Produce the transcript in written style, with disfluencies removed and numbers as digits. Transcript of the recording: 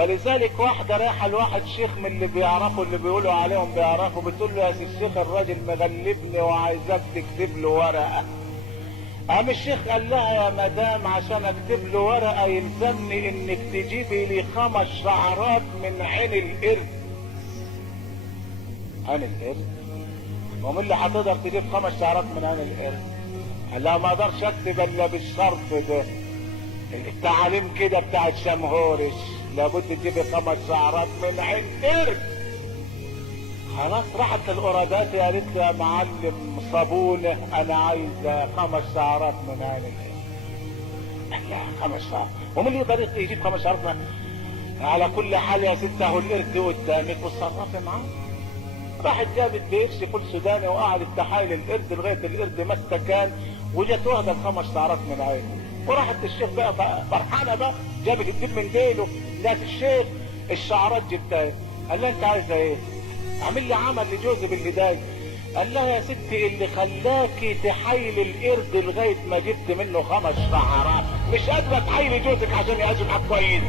ولذلك واحدة رايحة لواحد شيخ من اللي بيعرفوا، اللي بيقولوا عليهم بيعرفوا، بتقول له يا سي الشيخ الراجل مغلبني وعايزاك تكتب له ورقة. قام الشيخ قال لها يا مدام عشان اكتب له ورقة يلزمني انك تجيبي لي 5 شعرات من عين القرد. عين القرد؟ ومين اللي هتقدر تجيب 5 شعرات من عين القرد؟ قال لها ما اقدرش اكتب الا بالشرط ده، التعاليم كده بتاعت شمهورش، لابد تجيبي 5 شعرات من عين قرد. خلاص راحت للقرادات قالت له يا معلم صابونه انا عايزه 5 شعرات من عين القرد. قال لها 5 شعرات؟ ومين اللي يقدر يجيب 5 شعرات من... على كل حال يا ست اهو القرد قدامك وتصرفي معاه. راحت جابت بقرش فول سوداني وقعدت تحايل القرد لغايه القرد ما استكان وجت واخده 5 شعرات من عينه. وراحت الشيخ بقى فرحانه بقى، جابت الدب من ديله، لقت الشيخ الشعرات جبتها. قال لها انت عايزه ايه؟ اعمل لي عمل لجوزي بالهدايه. قال لها يا ستي اللي خلاكي تحايل القرد لغايه ما جبت منه 5 شعرات مش قادره تحايلي جوزك عشان يعيش معاك كويس.